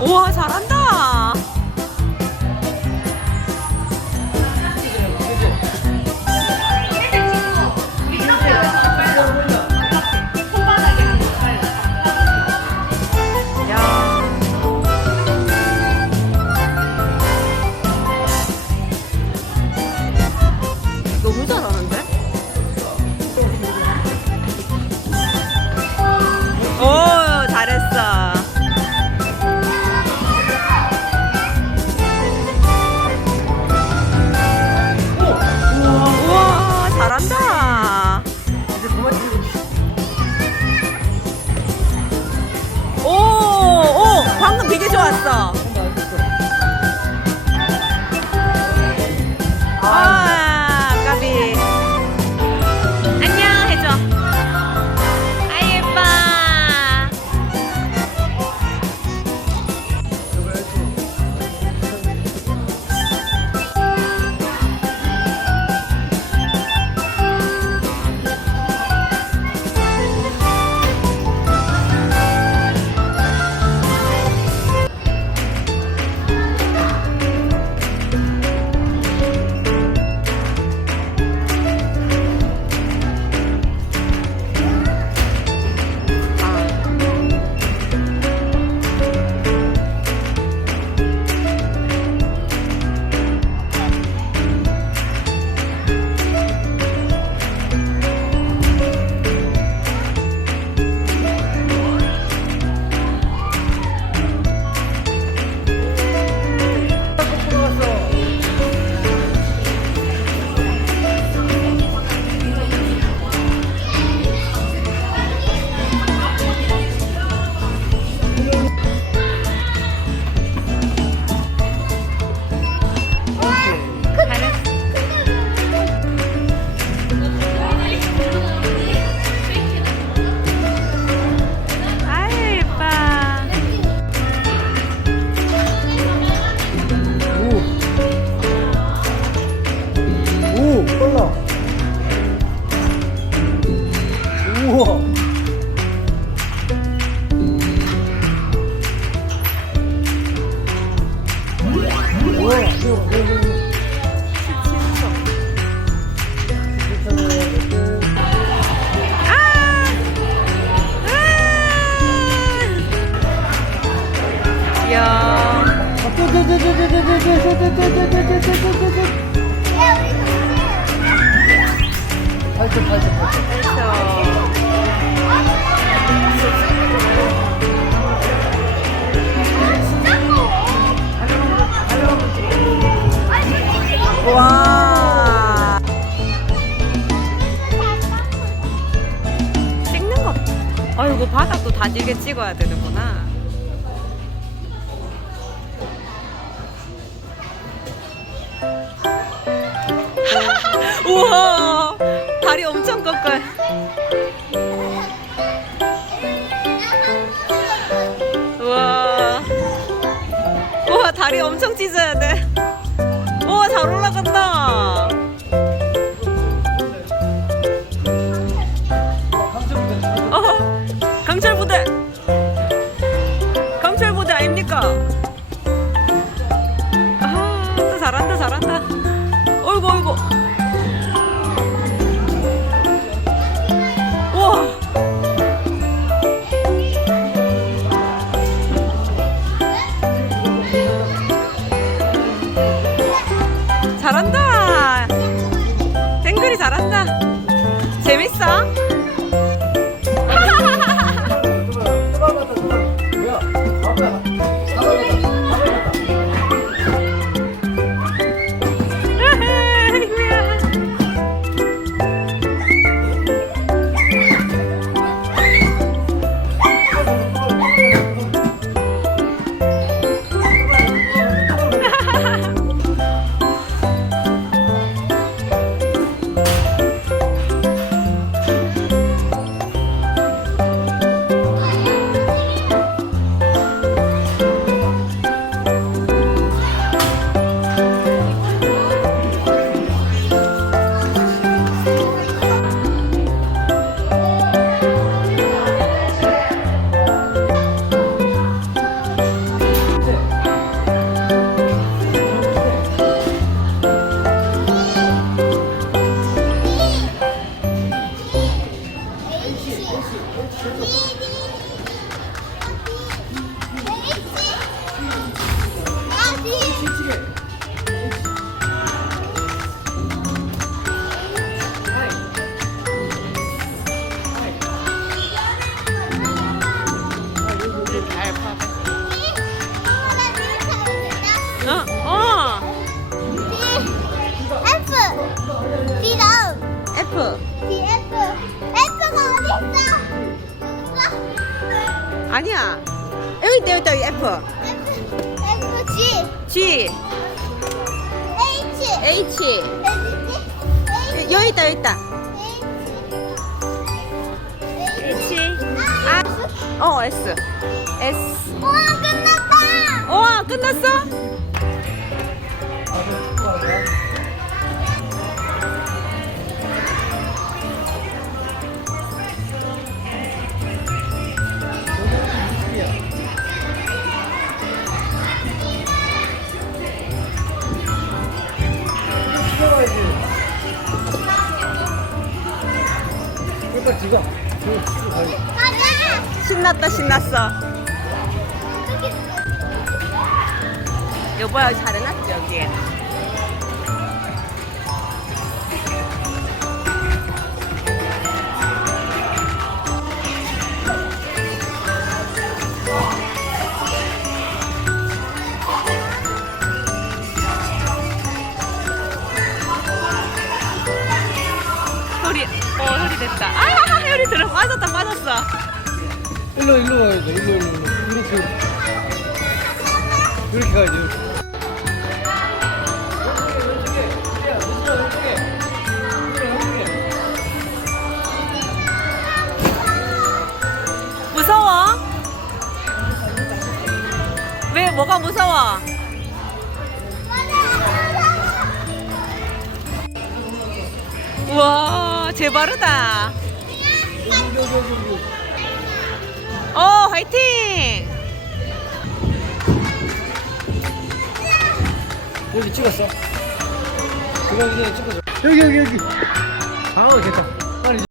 우와 잘한다. 방금 되게 좋았어. 우와. 우와. 야. 80, 80, 80. 됐어. 와. 찍는 거. 아이고 바닥도 다지게 찍어야 되는구나. 우와 다리 엄청 꺾어요. 우와 우와 다리 엄청 찢어야 돼. 어이구, 어이구. 우와. 잘한다. Bye. 아니야. 여기 있다, 여기 있다, 여기 F. F G G. H H. H 여기 있다, 여기 있다. H H. 아. 어, S. S. 우와 끝났다. 우와, 끝났어? 신났다, 신났어. 여보야, 잘 해놨지, 여기. 소 일로 일로 와야 돼. 일로 일로 일로. 이렇게 이렇게 가야지. 이렇게. 무서워? 왜 뭐가 무서워? 우와 제 바르다 어 화이팅 여기 찍었어. 그거 그냥 찍어줘. 여기 여기 여기. 아 됐다.